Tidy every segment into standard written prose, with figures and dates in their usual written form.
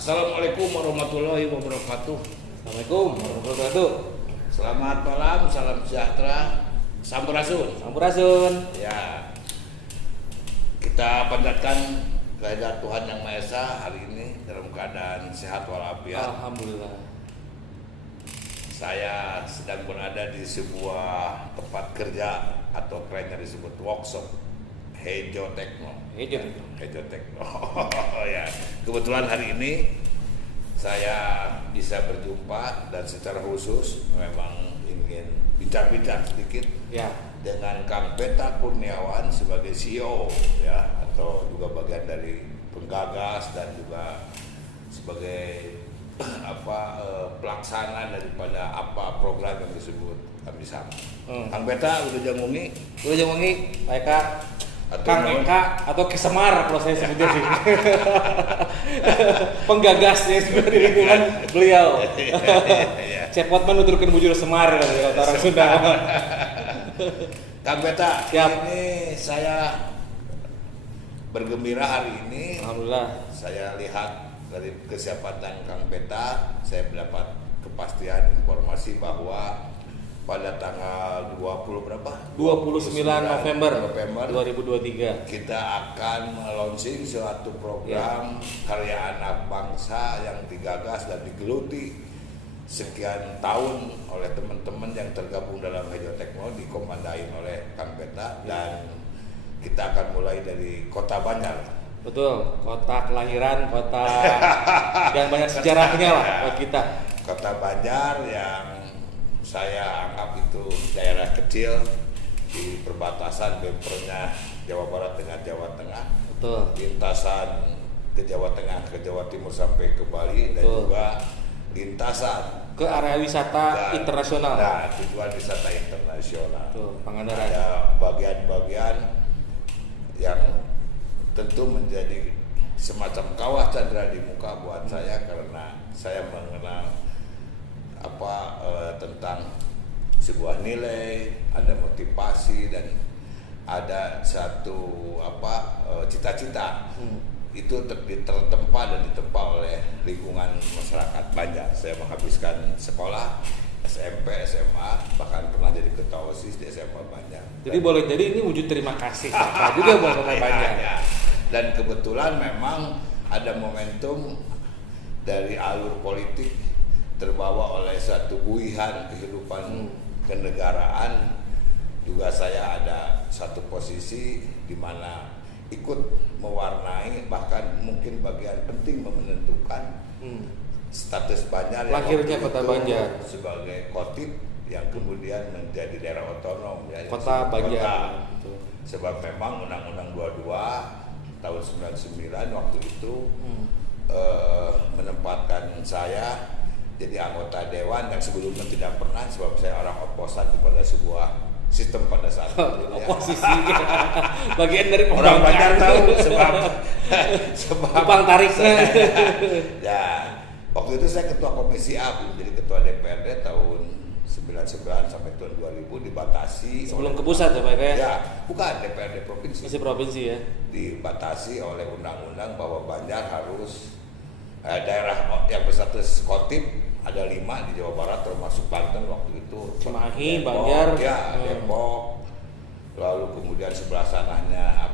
Assalamualaikum warahmatullahi wabarakatuh. Assalamualaikum warahmatullahi wabarakatuh. Selamat malam, salam sejahtera, sampurasun. Sampurasun. Ya, kita panjatkan kehadirat Tuhan Yang Maha Esa hari ini dalam keadaan sehat walafiat. Alhamdulillah. Saya sedang berada di sebuah tempat kerja atau kerennya disebut workshop Hejo Tekno. Hejo Tekno. Ya, kebetulan hari ini saya bisa berjumpa dan secara khusus memang ingin bincang-bincang sedikit Ya. dengan Kang Peta Kurniawan sebagai CEO ya, atau juga bagian dari penggagas dan juga sebagai pelaksana daripada program yang disebut Kami Sama. Kang Peta udah jamungi, Pak Eka, Kang Eka atau Kesemar kalau saya sebutnya sih. Penggagasnya sebenarnya di lingkungan beliau. Cepot mah nuturkeun bujur Semar kalau orang Sunda. Kang Peta, Siap. ini saya bergembira hari ini. Alhamdulillah. Saya lihat dari kesiapan Kang Peta, saya mendapat kepastian informasi bahwa pada tanggal 29 November 2023 kita akan launching suatu program karya anak bangsa yang digagas dan digeluti sekian tahun oleh teman-teman yang tergabung dalam Hejo Tekno, dikomandain oleh Kang Peta, dan kita akan mulai dari Kota Banjar. Betul, kota kelahiran, kota yang banyak sejarahnya lah buat kita. Kota Banjar yang saya anggap itu daerah kecil di perbatasan bempernya Jawa Barat dengan Jawa Tengah. Betul. Lintasan ke Jawa Tengah, ke Jawa Timur sampai ke Bali. Dan juga lintasan ke area wisata internasional. Nah, tujuan wisata internasional. Tuh, Pangandaran. Ada bagian-bagian yang tentu menjadi semacam kawah candra di muka buat saya, karena saya mengenal tentang sebuah nilai, ada motivasi, dan ada satu cita-cita. Itu tertempa dan ditempa oleh lingkungan masyarakat Banjar. Saya menghabiskan sekolah SMP, SMA, bahkan pernah jadi ketua OSIS di SMA Banjar. Jadi ini wujud terima kasih Bapak juga buat Kota Banjar. Ya. Dan kebetulan memang ada momentum dari alur politik terbawa oleh suatu buihan kehidupan kenegaraan. Juga saya ada satu posisi di mana ikut mewarnai, bahkan mungkin bagian penting menentukan status Banjar yang lahirnya Kota Banjar sebagai Kotip yang kemudian menjadi daerah otonom ya, Kota Banjar. Sebab memang Undang-Undang 22 tahun 99 waktu itu menempatkan saya jadi anggota dewan yang sebelumnya tidak pernah, sebab saya orang oposan kepada sebuah sistem pada saat itu. Oposisi. Bagian dari orang Banjar tahu sebab Kupang tariknya. Ya, waktu itu saya ketua komisi A, jadi ketua DPRD tahun 99 sampai tahun 2000, dibatasi Sebelum ke pusat ya Pak Eka? Ya, bukan DPRD provinsi. Masih provinsi ya. Dibatasi oleh undang-undang bahwa Banjar harus daerah yang berstatus Kotip ada 5 di Jawa Barat, termasuk Banten waktu itu. Cimahi, Banjar, Depok. Lalu kemudian sebelah sananya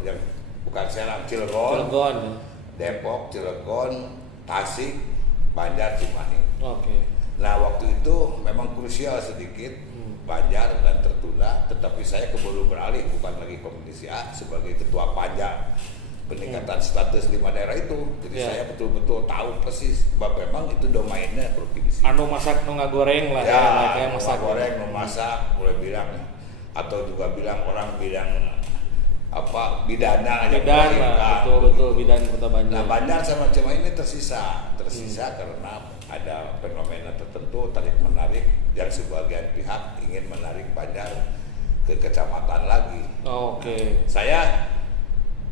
yang bukan Serang, Cilegon. Depok, Cilegon, Tasik, Banjar, Cimahi. Oke. Nah, waktu itu memang krusial sedikit Banjar dan tertunda, tetapi saya keburu beralih bukan lagi komisi A sebagai ketua panja peningkatan status 5 daerah itu. Jadi saya betul-betul tahu persis bahwa memang itu domainnya provinsi. Anu masak nu ngagoreng lah kayak masak goreng, memasak, boleh bilang, atau juga orang bilang bidana betul bidan Kota Banjar. Nah, Banjar sama Cimahi ini tersisa karena ada fenomena tertentu tarik menarik yang sebagian pihak ingin menarik Banjar ke kecamatan lagi. Oke. Saya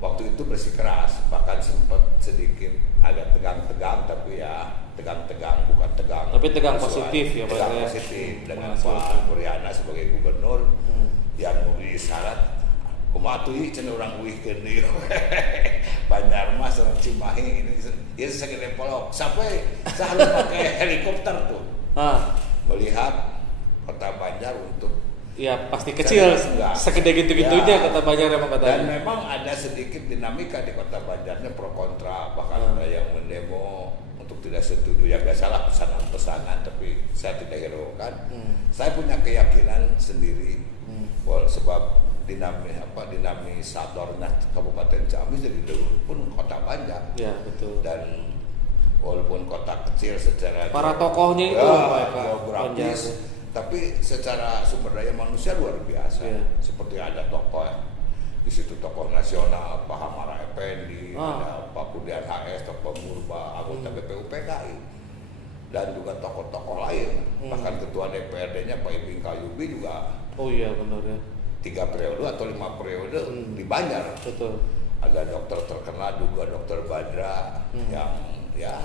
waktu itu bersikeras, bahkan sempat sedikit agak tegang-tegang, tapi ya tegang-tegang bukan tegang. Tapi tegang positif ya Pak. Tegang positif dengan Pak Muryana sebagai gubernur yang memberi syarat patuhi cenah urang uihkeun deui. Banjar mah sareng Cimahi ini segede polok. Sampai saya harus pakai helikopter tuh. Melihat kota Banjar untuk ya pasti kecil, segede gitu-gitunya kota Banjar emang katanya. Dan memang ada sedikit dinamika di kota Banjarnya pro kontra, bahkan ada yang mendemo untuk tidak setuju. Ya gak salah pesanan-pesanan, tapi saya tidak hiraukan. Saya punya keyakinan sendiri, sebab dinamisatornya Kabupaten Ciamis jadi dulu pun kota Banjar. Ya betul. Dan walaupun kota kecil secara para tokohnya itu geografis, tapi secara sumber daya manusia luar biasa. Seperti ada tokoh di situ, tokoh nasional Pak Hamara Effendi, ada Pak Kudian HS, tokoh Murba, anggota BPUPKI, dan juga tokoh-tokoh lain. Bahkan ketua DPRD-nya Pak Ibing Kayubi juga. Oh iya benar ya. 3 periode atau 5 periode di Banjar. Betul. Ada dokter terkenal juga, Dokter Badra, yang ya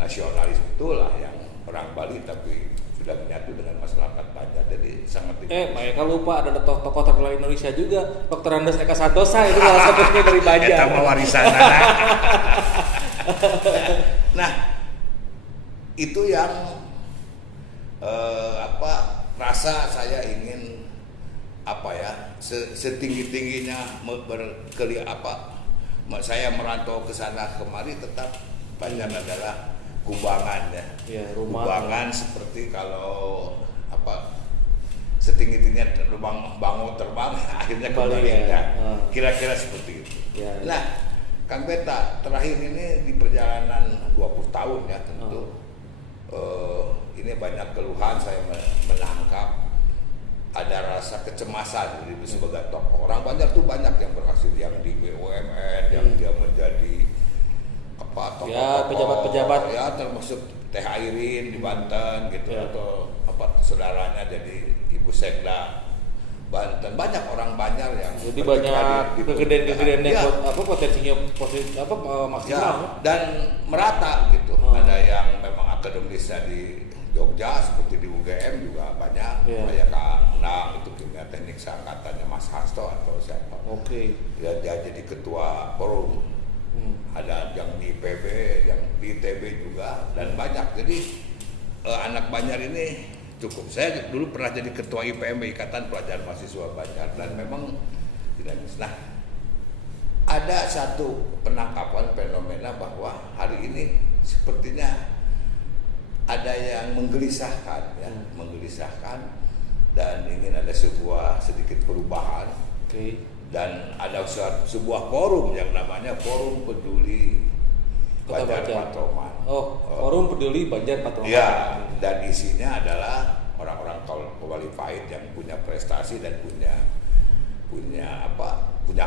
nasionalis itulah, yang orang Bali tapi sudah menyatu dengan masyarakat Banjar, jadi sangat Pak Eka lupa ada tokoh terkenal Indonesia juga, Dr. Andes Eka Santosa itu salah satunya dari Banjar. Eta warisan. Nah, itu yang rasa saya ingin setinggi-tingginya saya merantau ke sana kemari, tetap Banjar adalah kubangan ya, kubangan seperti kalau setinggi-tingginya terbang akhirnya kembali ya. Kira-kira seperti itu. Nah, Kang Beta terakhir ini di perjalanan 20 tahun ya tentu ini banyak keluhan saya menangkap, ada rasa kecemasan sebagai tokoh. Orang Banjar tuh banyak yang berhasil, yang di BUMN, yang dia menjadi pejabat-pejabat ya, termasuk Teh Airin di Banten gitu, atau saudaranya jadi Ibu Sekda Banten. Banyak orang Banjar yang jadi banyak kegedean yang potensinya maksimal dan merata gitu. Ada yang memang akademisnya di Jogja seperti di UGM juga banyak, kayak Kang Nang itu kimia teknik seangkatannya Mas Hasto atau siapa. Dia jadi ketua forum. Ada yang di IPB, yang di ITB juga, dan banyak. Jadi anak Banjar ini cukup. Saya dulu pernah jadi ketua IPM, Ikatan Pelajar Mahasiswa Banjar, dan memang dinamis. Nah, ada satu penangkapan fenomena bahwa hari ini sepertinya ada yang menggelisahkan dan ingin ada sebuah sedikit perubahan. Dan ada sebuah forum yang namanya Forum Peduli Banjar Patroman. Forum Peduli Banjar Patroman. Ya, dan isinya adalah orang-orang qualified yang punya prestasi dan punya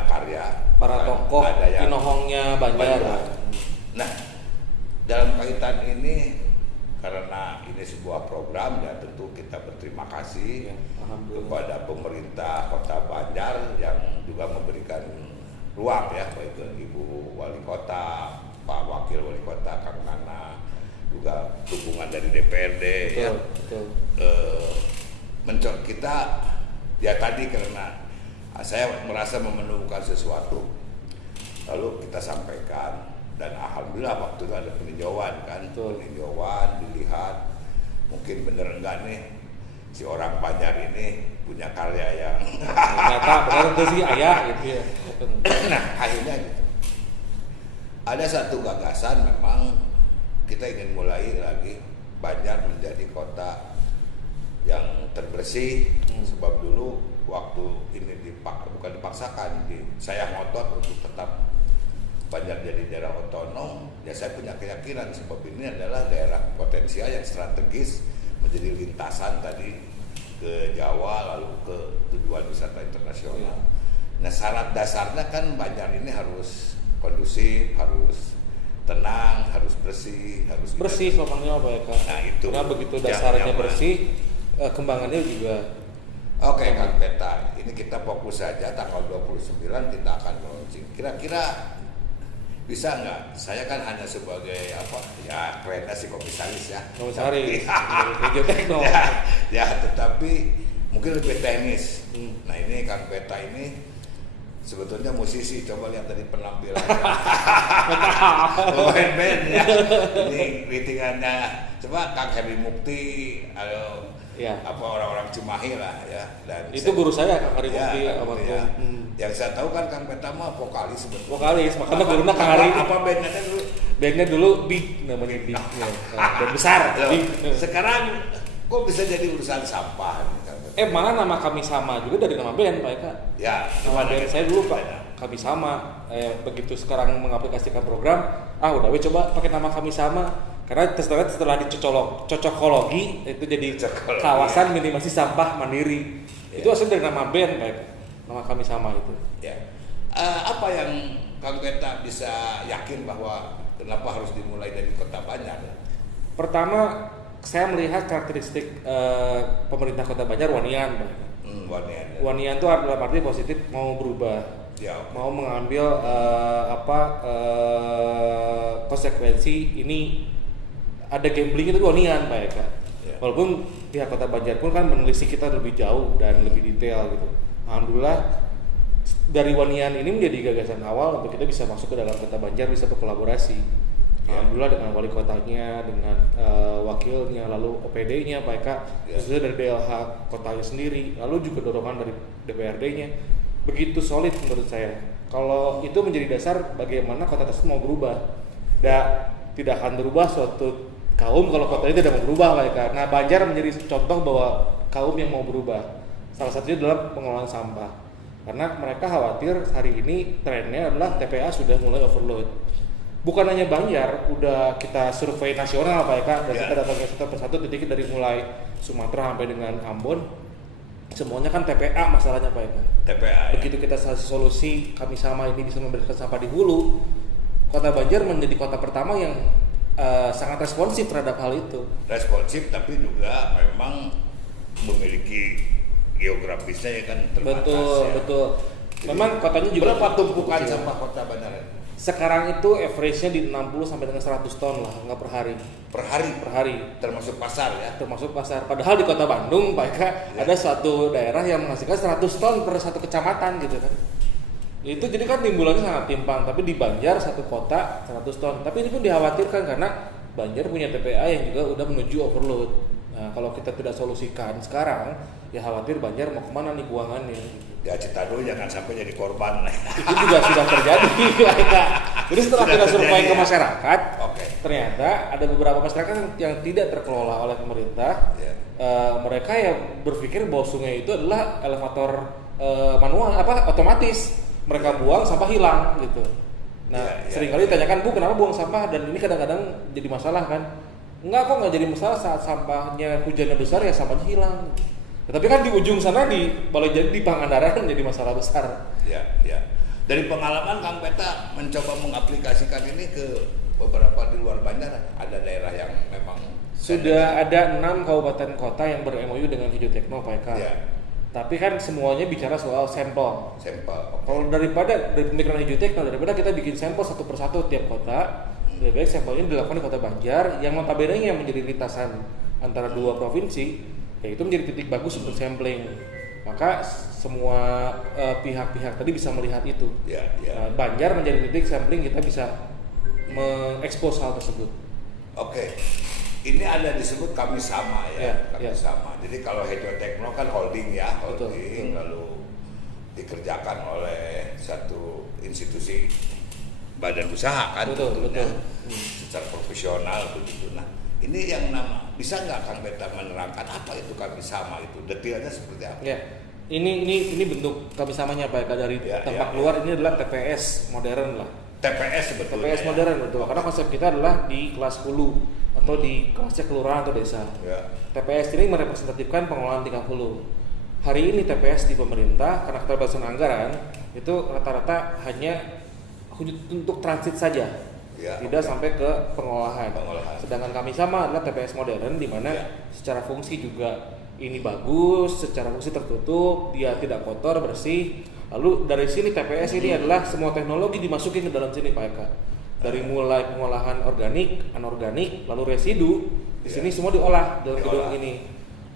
karya. Para tokoh inohongnya Banjar. Nah, dalam kaitan ini, karena ini sebuah program, ya tentu kita berterima kasih kepada pemerintah Kota Banjar yang juga memberikan ruang ya, baik ke Ibu Wali Kota, Pak Wakil Wali Kota Kang Nana, juga dukungan dari DPRD. Kita ya tadi karena saya merasa menemukan sesuatu, lalu kita sampaikan. Dan alhamdulillah waktu itu ada peninjauan peninjauan, dilihat mungkin bener enggak nih si orang Banjar ini punya karya yang benar sih ayah gitu ya. Nah, akhirnya gitu. Ada satu gagasan, memang kita ingin mulai lagi Banjar menjadi kota yang terbersih. Sebab dulu waktu ini bukan dipaksakan, saya ngotot untuk tetap Banjar jadi daerah otonom. Ya saya punya keyakinan sebab ini adalah daerah potensial yang strategis, menjadi lintasan tadi ke Jawa lalu ke tujuan wisata internasional. Nah, syarat dasarnya kan Banjar ini harus kondusif, harus tenang, harus bersih, ngomongnya apa ya Kak? Nah itu. Karena begitu dasarnya bersih, kembangannya juga. Oke Kang Beta, ini kita fokus saja tanggal 29 kita akan launching. Kira-kira bisa nggak? Saya kan hanya sebagai kerennya sih komisaris ya. Komisaris. Ya, tetapi mungkin lebih teknis. Nah ini Kang Beta ini sebetulnya musisi, coba lihat dari penampilan pemain band ya. Ini ratingannya coba Kang Hedi Mukti, apa orang-orang Cimahi lah ya. Dan itu guru saya Kang Hedi Mukti ya. Yang saya tahu kan Kang Peta mah vokalis sebetulnya. Vokalis, makanya gurunya Kang Hedi. Apa bandnya dulu? Bandnya dulu Big, namanya Big. Band besar. Sekarang kok bisa jadi urusan sampah? Malah nama Kami Sama juga dari nama band Pak Eka. Ya, nama band saya dulu Pak Kami Sama. Begitu sekarang mengaplikasikan program, udah coba pakai nama Kami Sama. Karena setelah dicocokologi itu jadi kawasan minimasi sampah mandiri. Ya. Itu asal dari nama band Pak Eka. Nama Kami Sama itu. Ya. Apa yang Kang Peta bisa yakin bahwa kenapa harus dimulai dari Kota Banjar? Pertama, saya melihat karakteristik pemerintah Kota Banjar wanian, wanian itu dalam arti positif, mau berubah, mau mengambil konsekuensi. Ini ada gambling itu wanian, Pak Eka. Walaupun pihak Kota Banjar pun kan menelisik kita lebih jauh dan lebih detail gitu. Alhamdulillah dari wanian ini menjadi gagasan awal untuk kita bisa masuk ke dalam Kota Banjar, bisa berkolaborasi. Alhamdulillah dengan wali kotanya, dengan wakilnya, lalu OPD-nya Pak Eka, khususnya dari DLH kotanya sendiri, lalu juga dorongan dari DPRD-nya, begitu solid menurut saya. Kalau itu menjadi dasar bagaimana kota tersebut mau berubah, tidak akan berubah suatu kaum kalau kota itu tidak mau berubah Pak Eka. Nah, Banjar menjadi contoh bahwa kaum yang mau berubah, salah satunya adalah pengelolaan sampah, karena mereka khawatir hari ini trennya adalah TPA sudah mulai overload. Bukan hanya Banjar, udah kita survei nasional Pak Eka, dan kita datang ke satu persatu titik dari mulai Sumatera sampai dengan Ambon, semuanya kan TPA masalahnya Pak Eka. TPA. Begitu kita solusi Kami Sama ini bisa membereskan sampah di hulu, Kota Banjar menjadi kota pertama yang sangat responsif terhadap hal itu. Responsif, tapi juga memang memiliki geografisnya ya kan terbatas. Betul. Memang kotanya juga. Berapa tumpukan sampah Kota Banjar? Sekarang itu average-nya di 60 sampai dengan 100 ton lah, nggak per hari. Per hari. Termasuk pasar ya. Termasuk pasar. Padahal di Kota Bandung, Pak Eka, ada suatu daerah yang menghasilkan 100 ton per satu kecamatan gitu kan. Itu jadi kan timbulannya sangat timpang. Tapi di Banjar satu kota 100 ton. Tapi ini pun dikhawatirkan karena Banjar punya TPA yang juga udah menuju overload. Nah, kalau kita tidak solusikan sekarang, ya khawatir Banjar mau kemana nih buangannya. Ya Citado jangan sampai jadi korban. Itu juga sudah terjadi. Jadi setelah kita survei ke masyarakat, ternyata ada beberapa masyarakat yang tidak terkelola oleh pemerintah. Mereka ya berpikir bahwa sungai itu adalah elevator manual, otomatis. Mereka buang sampah hilang gitu. Nah, seringkali ditanyakan, Bu, kenapa buang sampah? Dan ini kadang-kadang jadi masalah kan? Enggak, kok nggak jadi masalah saat sampahnya hujannya besar ya sampahnya hilang. Tapi kan di ujung sana boleh jadi di Pangandaran menjadi masalah besar. Ya. Dari pengalaman Kang Peta mencoba mengaplikasikan ini ke beberapa di luar Banjar, ada daerah yang memang sudah ada 6 kabupaten kota yang ber-MOU dengan Hijau Tekno Pak Eka. Tapi kan semuanya bicara soal sampel. Kalau dari pemikiran Hijau Tekno, daripada kita bikin sampel satu persatu tiap kota, lebih baik sampelnya dilakukan di Kota Banjar yang notabene yang menjadi lintasan antara dua provinsi, yaitu menjadi titik bagus untuk sampling. Maka semua pihak-pihak tadi bisa melihat itu. Banjar menjadi titik sampling, kita bisa mengekspos hal tersebut. Ini ada disebut Kami Sama Kami Sama. Jadi kalau Hijau Tekno kan holding ya, betul. Lalu dikerjakan oleh satu institusi badan usaha kan, betul. Secara profesional begitu. Nah, ini yang bisa nggak Kang Peta menerangkan apa itu Kami Sama itu, detailnya seperti apa? Ini bentuk Kami Samanya Pak Eka, dari tampak luar ini adalah TPS modern lah. TPS sebetulnya. TPS modern betul. Karena konsep kita adalah di kelas hulu atau di kelasnya kelurahan atau desa. TPS ini merepresentatifkan pengelolaan tingkat hulu. Hari ini TPS di pemerintah karena keterbatasan anggaran itu rata-rata hanya untuk transit saja, tidak sampai ke pengolahan. Sedangkan Kami Sama adalah TPS modern di mana secara fungsi juga ini bagus, secara fungsi tertutup, dia tidak kotor, bersih. Lalu dari sini TPS ini adalah semua teknologi dimasukin ke dalam sini Pak Eka. Dari mulai pengolahan organik, anorganik, lalu residu, di sini semua diolah dalam gedung ini.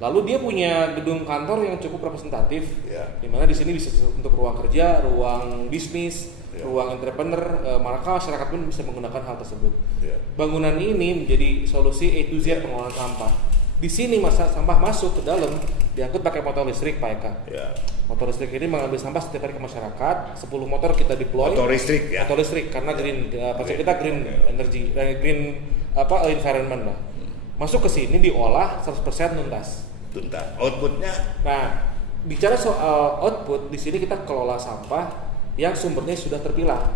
Lalu dia punya gedung kantor yang cukup representatif, Ya. di mana di sini bisa untuk ruang kerja, ruang bisnis, Ya. ruang entrepreneur, maka masyarakat pun bisa menggunakan hal tersebut. Ya. Bangunan ini menjadi solusi A to Z pengelolaan sampah. Di sini sampah masuk ke dalam, diangkut pakai motor listrik, Pak Eka. Ya. Motor listrik ini mengambil sampah setiap hari ke masyarakat. 10 motor kita deploy. Motor listrik ya. Motor listrik karena green, konsep kita green Oke. energy, green environment lah. Masuk ke sini diolah 100% tuntas. Tuntas. Outputnya Nah, bicara soal output, di sini kita kelola sampah yang sumbernya sudah terpilah.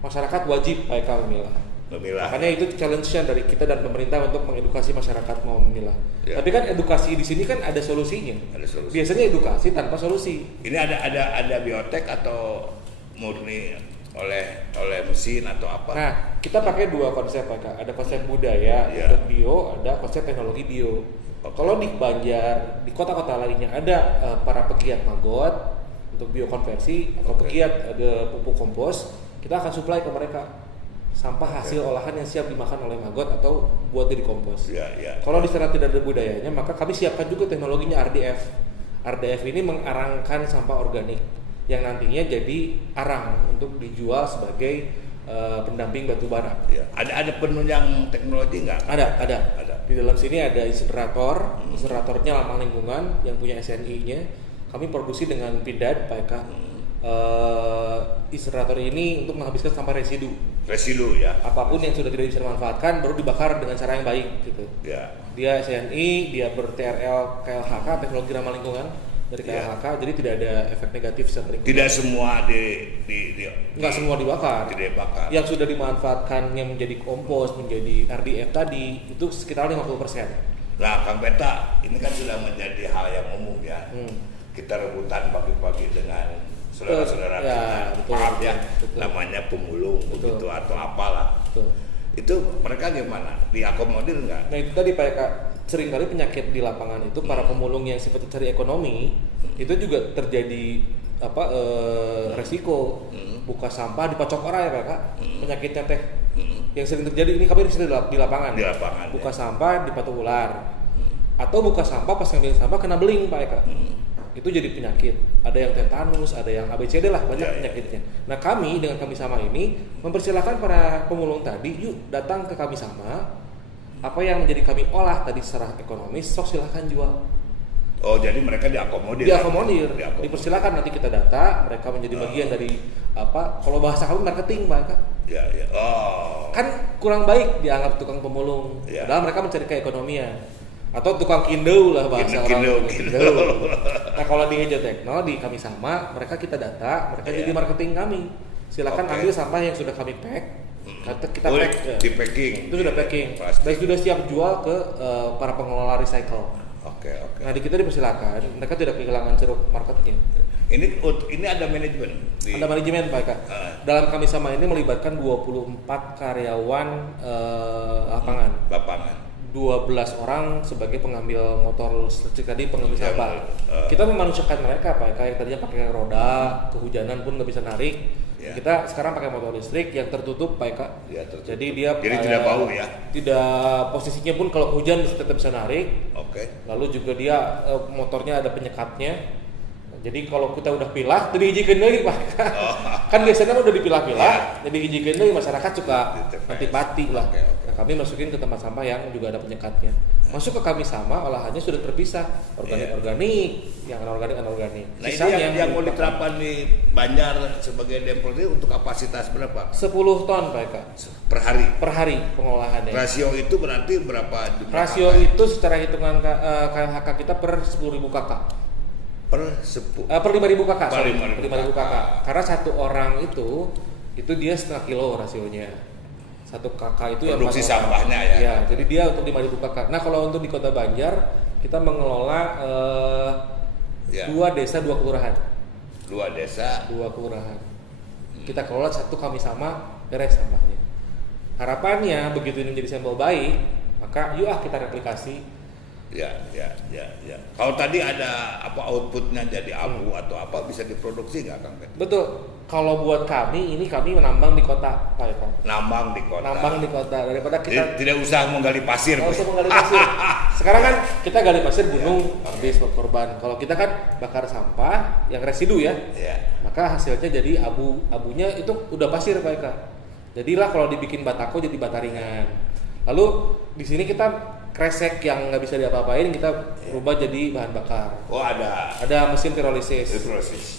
Masyarakat wajib Pak Eka memilah. Makanya itu challenge-nya dari kita dan pemerintah untuk mengedukasi masyarakat mau memilah. Ya. Tapi kan edukasi di sini kan ada solusinya. Ada solusi. Biasanya edukasi tanpa solusi. Ini ada biotek atau murni oleh mesin atau apa? Nah, kita pakai dua konsep Pak Eka. Ada konsep budaya Ya. untuk bio, ada konsep teknologi bio. Oke. Kalau di Banjar, di kota-kota lainnya ada para pegiat maggot untuk biokonversi atau Oke. pegiat ada pupuk kompos, kita akan supply ke mereka sampah hasil olahan yang siap dimakan oleh maggot atau buat jadi kompos. Ya, ya. Kalau di sana tidak ada budayanya, maka kami siapkan juga teknologinya RDF. RDF ini mengarangkan sampah organik yang nantinya jadi arang untuk dijual sebagai pendamping batu bara. Ya. Ada penunjang teknologi nggak? Ada. Ada. Di dalam sini ada insinerator, insineratornya ramah lingkungan yang punya SNI-nya. Kami produksi dengan Pindad, Pak Eka. Insinerator ini untuk menghabiskan sampah residu. Residu ya. Apapun yang sudah tidak bisa dimanfaatkan baru dibakar dengan cara yang baik gitu. Ya. Dia SNI, dia ber-TRL KLHK, teknologi ramah lingkungan dari Ya. KLHK, jadi tidak ada efek negatif secara lingkungan. Tidak semua Nggak semua dibakar. tidak dibakar. Yang sudah dimanfaatkan yang menjadi kompos, menjadi RDF tadi itu sekitar 50%. Nah, Kang Peta, ini kan sudah menjadi hal yang umum ya. Kita rebutan pagi-pagi dengan saudara-saudara Ya, kita. betul, Maaf ya, betul. namanya pemulung Betul. begitu atau apalah. Betul. Itu mereka gimana? Diakomodir nggak? Nah itu tadi Pak Eka, seringkali penyakit di lapangan itu para pemulung yang sifatnya cari ekonomi itu juga terjadi resiko buka sampah di pocok orang ya Pak Eka, penyakitnya teh yang sering terjadi ini kami sering di lapangan. Di lapangan, buka ya. sampah di patok ular atau buka sampah pas ngambil sampah kena beling Pak Eka. Itu jadi penyakit. Ada yang tetanus, ada yang ABCD lah, banyak Ya, ya. penyakitnya. Nah kami dengan Kami Sama ini mempersilahkan para pemulung tadi, yuk datang ke Kami Sama. Apa yang menjadi kami olah tadi secara ekonomis, sok silahkan jual. Oh, jadi mereka diakomodir. Diakomodir, Diakomodir. dipersilakan nanti kita data, mereka menjadi bagian dari kalau bahasa kami marketing Pak Eka. Ya, ya. Oh. Kan kurang baik dianggap tukang pemulung, Ya. padahal mereka mencari keekonomian. Atau tukang kindeu lah bahasa orang. Kindeu. Nah kalau di Hejo Tekno, di Kami Sama, mereka kita data, mereka Iya. jadi marketing kami. Silakan Oke. ambil sampah yang sudah kami pack, kita Oh, pack. di packing. Itu sudah packing, Plastik. dan sudah siap jual ke para pengelola recycle. Oke. Nah di kita dipersilakan, mereka tidak kehilangan ceruk marketnya. Ini ada manajemen. Ada manajemen Pak Eka. Dalam Kami Sama ini melibatkan 24 karyawan lapangan. 12 orang sebagai pengambil motor listrik tadi, pengambil Ya, sampah. Kita memanusiakan mereka Pak Eka, yang tadinya pakai roda, kehujanan pun nggak bisa narik. Ya. Kita sekarang pakai motor listrik yang tertutup Pak Eka. Ya, tertutup. Jadi dia tidak bau ya. Tidak, posisinya pun kalau hujan tetap bisa narik. Oke. Lalu juga dia motornya ada penyekatnya. Jadi kalau kita udah pilah, jadi hijikeun deui Pak. Kan biasanya kan udah dipilah-pilah, jadi hijikeun deui masyarakat suka antipati lah. Oke. Nah, kami masukin ke tempat sampah yang juga ada penyekatnya. Masuk ke Kami Sama, olahannya sudah terpisah, organik, yang anorganik. Nah, ini yang mau diterapkan di Banjar sebagai dempel ini untuk kapasitas berapa? 10 ton Pak Eka Per hari. per hari pengolahannya. Rasio itu berarti berapa jumlah Rasio kakak? itu secara hitungan KLHK kita per 10.000 kakak. Per Per 5.000 kakak, Per sorry, 5.000 per 5.000 kakak. Karena satu orang itu dia setengah kilo rasionya. Satu kakak itu Produksi yang 4 orang. sampahnya ya. Ya, jadi dia untuk 5.000 kakak. Nah, kalau untuk di Kota Banjar kita mengelola Ya. 2 desa 2 kelurahan. 2 desa. 2 kelurahan. Kita kelola satu Kami Sama, beres sampahnya. Harapannya begitu ini menjadi sampel baik, maka yuk kita replikasi. Ya. Kalau tadi ada outputnya jadi abu atau apa bisa diproduksi nggak Kang Pet? Betul. Kalau buat kami menambang di kota, Pak Eka. Nambang di kota. Nambang di kota daripada kita tidak usah menggali pasir. Nggak usah menggali pasir. Sekarang kan kita gali pasir gunung habis buat korban. Kalau kita kan bakar sampah yang residu ya. Maka hasilnya jadi abunya itu udah pasir, Pak Eka. Jadilah kalau dibikin batako jadi bata ringan. Lalu di sini kita kresek yang nggak bisa diapa-apain kita rubah jadi bahan bakar. Oh ada mesin pirolisis.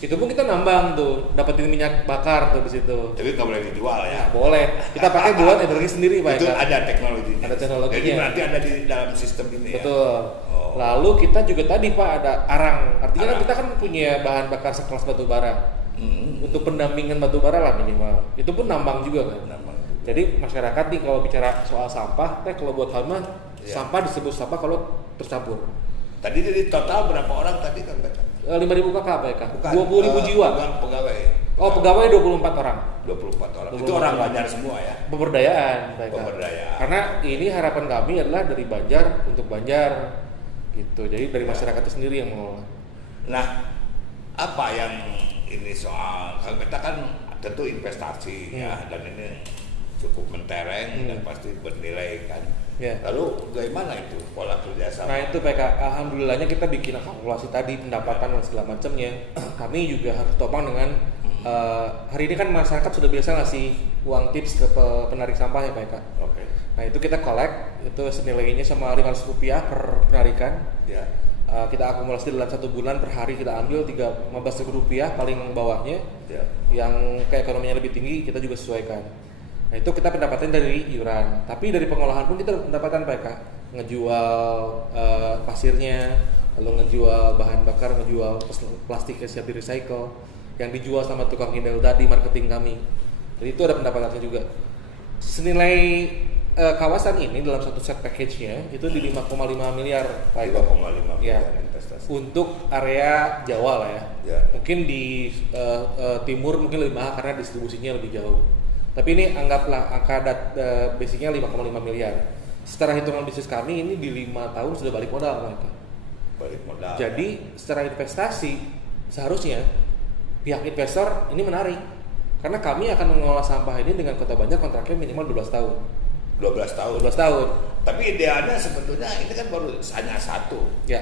Itu pun kita nambang tuh, dapetin minyak bakar tuh di situ. Tapi nggak boleh dijual ya? Nah, boleh. Kita pakai buat energi sendiri, Pak. Itu ada teknologinya. Ada teknologinya. Jadi berarti ada di dalam sistem ini. Betul. Ya. Oh. Lalu kita juga tadi Pak ada arang. Artinya kan kita kan punya bahan bakar sekelas batu bara. Untuk pendampingan batu bara lah minimal. Itu pun nambang juga kan. Jadi masyarakat nih kalau bicara soal sampah, kalau buat Halma sampah disebut sampah kalau tercampur. Tadi jadi total berapa orang tadi kan? 5.000 kakak Pak Eka. 20.000 jiwa. Pegawai. Oh, pegawai 24 orang. 24 orang. Itu orang Banjar semua ya. Pemberdayaan, Pak Eka. Pemberdayaan. Karena ini harapan kami adalah dari Banjar untuk Banjar. Gitu. Jadi dari masyarakat itu sendiri yang mengelola. Nah, apa yang ini soal kita kan tentu investasi ya, dan ini cukup mentereng dan pasti bernilai kan. Lalu bagaimana itu pola kerjasama? Nah itu PK, alhamdulillahnya kita bikin kalkulasi tadi pendapatan dan segala macamnya. Kami juga harus topang dengan hari ini kan masyarakat sudah biasa ngasih uang tips ke penarik sampah ya PK. Oke. Nah itu kita collect, itu senilainya sama Rp500 per penarikan. Kita akumulasi dalam 1 bulan per hari kita ambil Rp15.000 paling bawahnya. Yang keekonomianya lebih tinggi kita juga sesuaikan. Nah itu kita pendapatan dari iuran, tapi dari pengolahan pun kita pendapatan PK, ngejual pasirnya, lalu ngejual bahan bakar, ngejual plastik yang siap di recycle, yang dijual sama tukang indel tadi marketing kami. Jadi itu ada pendapatannya juga. Senilai kawasan ini dalam satu set package-nya itu di 5,5 miliar Pak. 5,5 miliar investasi. Untuk area Jawa lah ya. Mungkin di timur mungkin lebih mahal karena distribusinya lebih jauh. Tapi ini anggaplah angka basicnya 5,5 miliar. Secara hitungan bisnis kami ini di 5 tahun sudah balik modal mereka. Balik modal. Jadi secara investasi seharusnya pihak investor ini menarik. Karena kami akan mengelola sampah ini dengan Kota Banjar kontraknya minimal 12 tahun. 12 tahun. Tapi idealnya sebetulnya ini kan baru hanya 1.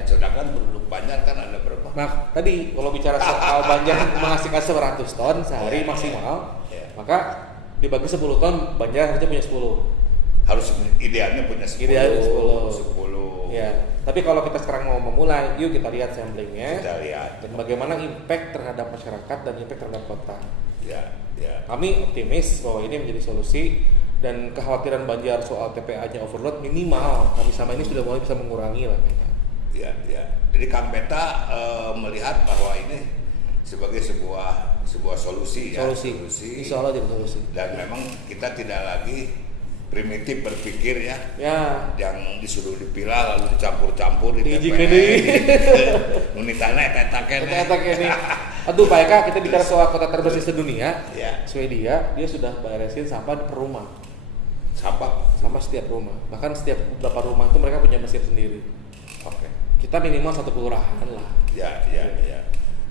Sedangkan penduduk Banjar kan ada berapa? Nah, tadi kalau bicara soal Banjar menghasilkan 100 ton sehari maksimal, maka dibagi 10 ton, Banjar harusnya punya 10. Harus idealnya punya 10. Idealnya 10. Ya. Tapi kalau kita sekarang mau memulai, yuk kita lihat samplingnya. Kita lihat. Dan bagaimana impact terhadap masyarakat dan impact terhadap kota. Ya. Kami optimis bahwa ini menjadi solusi dan kekhawatiran Banjar soal TPA-nya overload minimal. Kami sama ini sudah mulai bisa mengurangi lah. Ya. Jadi Kang Beta melihat bahwa ini sebagai sebuah solusi. Insya Allah jadi solusi. Dan memang kita tidak lagi primitif berpikir ya. Yang disuruh dipilah lalu dicampur-campur di TPN. Unitana eta-eta ini. Aduh Pak Eka, kita bicara soal kota terbersih sedunia. Swedia dia sudah beresin sampah per rumah. Sampah setiap rumah. Bahkan setiap beberapa rumah itu mereka punya mesin sendiri. Oke. Kita minimal 1 kelurahan lah. Ya.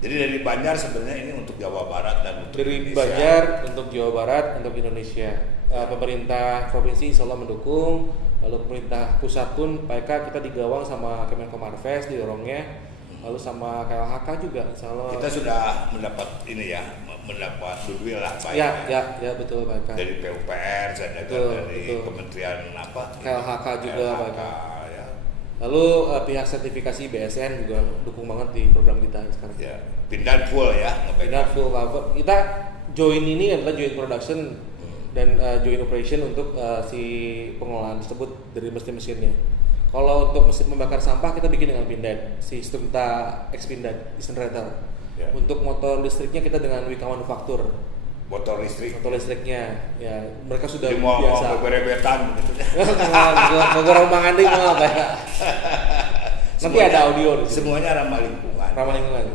Jadi dari Banjar sebenarnya ini untuk Jawa Barat dan untuk dari Indonesia. Banjar untuk Jawa Barat untuk Indonesia. Pemerintah provinsi insya Allah mendukung. Lalu pemerintah pusat pun Pak Eka kita digawang sama Kemenko Marves didorongnya. Lalu sama KLHK juga insya Allah. Kita sudah mendapat ini ya, mendapat goodwill lah Pak. Ya betul Pak Eka. Dari PUPR, dari Kementerian apa? KLHK juga Pak Eka. Lalu pihak sertifikasi BSN juga dukung banget di program kita sekarang. Pindad full ya. Pindad full cover. Kita join ini adalah joint production dan joint operation untuk si pengolahan tersebut dari mesin-mesinnya. Kalau untuk mesin membakar sampah kita bikin dengan Pindad, si Stumta X Pindad incinerator. Untuk motor listriknya kita dengan Wika Manufaktur. Motor listriknya ya mereka sudah biasa. Mau berebetan gitu ya. Mau romang anding mau apa ya. Nanti ada audio di semuanya ramah lingkungan. Ramah lingkungan.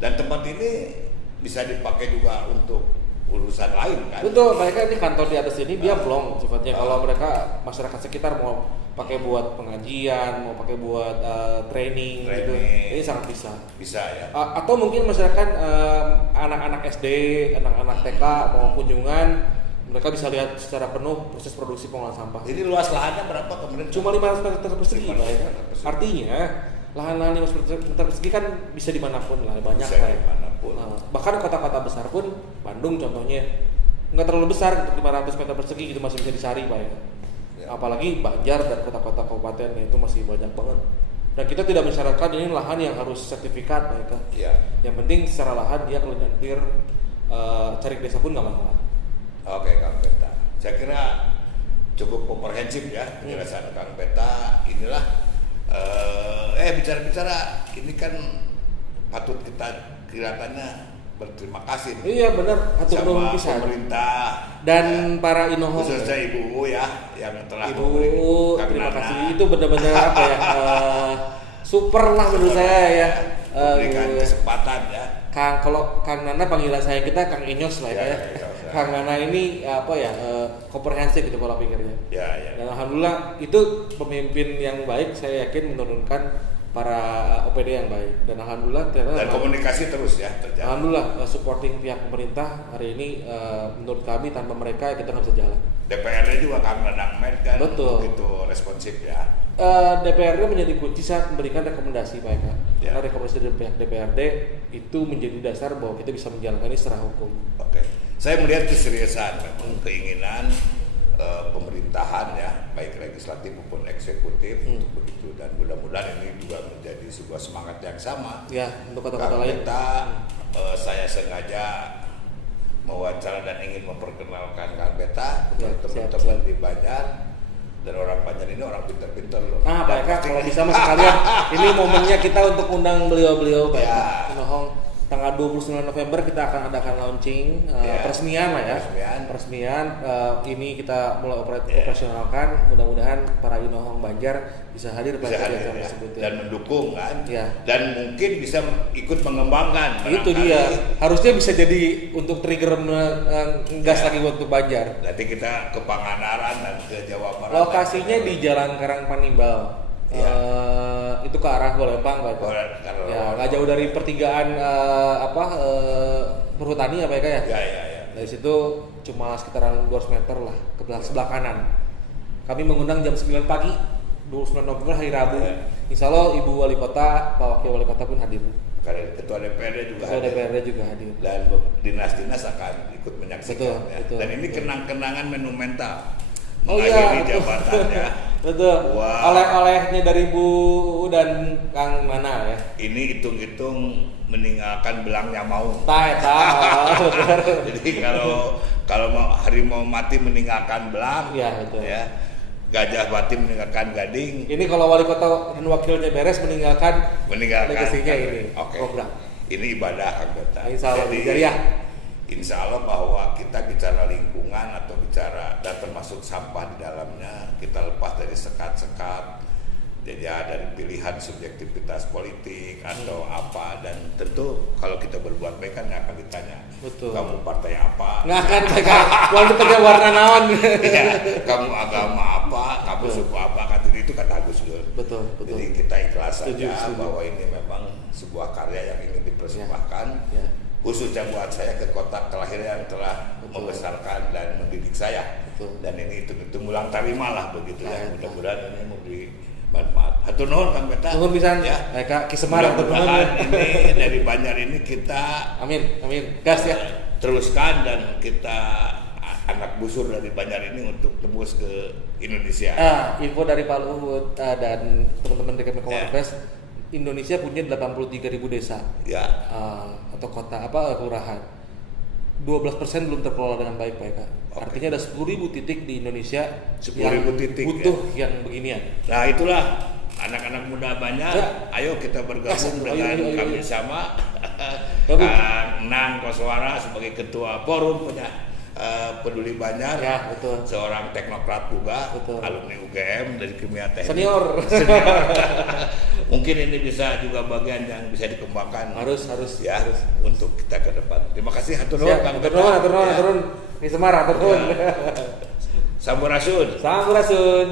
Dan tempat ini bisa dipakai juga untuk urusan lain kan. Betul, mereka ini kantor di atas ini dia plong sifatnya. Kalau mereka masyarakat sekitar mau pakai buat pengajian, mau pakai buat training gitu, ini sangat bisa. Bisa ya. Atau mungkin misalkan anak-anak SD, anak-anak TK mau kunjungan, mereka bisa lihat secara penuh proses produksi pengolahan sampah. Jadi luas lahannya berapa kemarin? Cuma 500 meter persegi, 500 Pak, ya. meter persegi. Artinya lahan-lahan 500 meter persegi kan bisa dimanapun lah, banyak Bisa lah. dimanapun. Nah, bahkan kota-kota besar pun, Bandung contohnya, nggak terlalu besar, untuk 500 meter persegi gitu masih bisa disari, Pak, ya. Apalagi Banjar dan kota-kota kabupaten itu masih banyak banget. Dan kita tidak mensyaratkan ini lahan yang harus sertifikat, Pak, ya. Yang penting secara lahan dia kalau nyetir cari desa pun nggak masalah. Oke, Kang Peta. Saya kira cukup komprehensif ya penjelasan Kang Peta. Inilah bicara-bicara ini kan patut kita kelihatannya berterima kasih Iya benar, sama pemerintah dan para inohong. Khususnya Ibu ya yang telah Ibu, terima kasih. Itu benar-benar apa ya? Super lah menurut saya ya. Memberikan kesempatan ya. Kalau Kang Nana panggilan saya kita Kang Inyos lah ya. Kang Nana ini apa ya? Komprehensif gitu pola pikirnya. Ya. Dan alhamdulillah itu pemimpin yang baik, saya yakin menurunkan para OPD yang baik, dan alhamdulillah dan komunikasi terus ya terjadi. Alhamdulillah supporting pihak pemerintah hari ini menurut kami tanpa mereka kita nggak bisa jalan. DPRD juga kami menangmen kan. Betul. Begitu responsif ya. DPRD menjadi kunci saat memberikan rekomendasi Pak Eka. Ya. Karena rekomendasi dari pihak DPRD itu menjadi dasar bahwa kita bisa menjalankan ini secara hukum. Oke, saya melihat keseriusan memang keinginan pemerintahan ya, baik legislatif maupun eksekutif untuk begitu, dan mudah-mudahan ini juga menjadi sebuah semangat yang sama. Ya, untuk kota-kota lain. Saya sengaja mewawancara dan ingin memperkenalkan Kang Beta kepada teman-teman di Banjar, dan orang Banjar ini orang pintar-pintar loh. Nah, Pak Eka, kalau bisa mas sekalian, ini momennya kita untuk undang beliau-beliau Pak Eka. Inohong. Tanggal 29 November kita akan adakan launching peresmian lah ya. Peresmian ini kita mulai operasionalkan. Mudah-mudahan para Inohong Banjar bisa hadir pada acara tersebut dan mendukung kan. Ya. Dan mungkin bisa ikut mengembangkan. Itu dia. Harusnya bisa jadi untuk trigger gas lagi untuk Banjar. Nanti kita ke Pangandaran dan ke Jawa Barat. Lokasinya di Jalan Karang Panimbal. Itu ke arah Golempang Pak. Ya, nggak jauh dari pertigaan Perhutani apa ya? Ya. Dari situ cuma sekitaran 200 meter lah ke sebelah kanan. Kami mengundang jam 9 pagi 29 November hari Rabu. Insya Allah Ibu Wali Kota, Pak Wakil Wali Kota pun hadir. Ketua DPRD juga hadir. Dan dinas-dinas akan ikut menyaksikan. Betul. Dan ini kenang-kenangan monumental. Oh iya, jabatannya. Betul. Wow. Oleh-olehnya dari Bu dan Kang Nana ya. Ini hitung-hitung meninggalkan belangnya mau. Tahu. Jadi kalau mau harimau mati meninggalkan belang, ya betul. Ya. Gajah mati meninggalkan gading. Ini kalau wali kota dan wakilnya beres meninggalkan legasinya ini. Oke. Program. Ini ibadah anggota. Insya Allah jariah. Insya Allah bahwa kita bicara lingkungan atau bicara dan termasuk sampah di dalamnya, kita lepas dari sekat-sekat, jadi dari pilihan subjektivitas politik atau apa, dan tentu kalau kita berbuat baik kan akan ditanya. Betul. Kamu partai apa? Nggak akan kalau ditanya warna naon. Ya, kamu agama apa? Kamu suku apa? Kata itu kata Agus Dur. Betul. Jadi kita ikhlas Setuju. saja bahwa ini memang sebuah karya yang ingin dipersembahkan. Ya. Khususnya buat saya ke kota kelahiran yang telah membesarkan dan mendidik saya. Betul. Dan ini itu mulang tarima lah begitu ya. Mudah-mudahan ini memberi manfaat. Hatur nuhun Kang Beta. Nuhun pisan ya. Eka Kisemar mudah-mudahan ini dari Banjar ini kita amin. Gas ya. Teruskan dan kita anak busur dari Banjar ini untuk tembus ke Indonesia. Info dari Pak Luhut dan teman-teman dari Kemenkominfo Indonesia punya 83.000 desa. Ya. Atau kota kelurahan. 12% belum terkelola dengan baik Pak Eka. Artinya ada 10.000 titik di Indonesia 10.000 titik butuh yang beginian. Nah itulah anak-anak muda banyak. Ayo kita bergabung dengan kami sama. Kang Nang Koswara sebagai ketua forum punya Peduli Banjar, Ya, betul. seorang teknokrat juga, Betul. alumni UGM dari kimia teknik. Senior. Mungkin ini bisa juga bagian yang bisa dikembangkan. harus Ya, untuk kita ke depan. Terima kasih, hatur nuhun, Siap, Kang hatur Beda. nuhun, Ya. hatur nuhun. Ini Semar, hatur nuhun. Sampurasun. Sampurasun.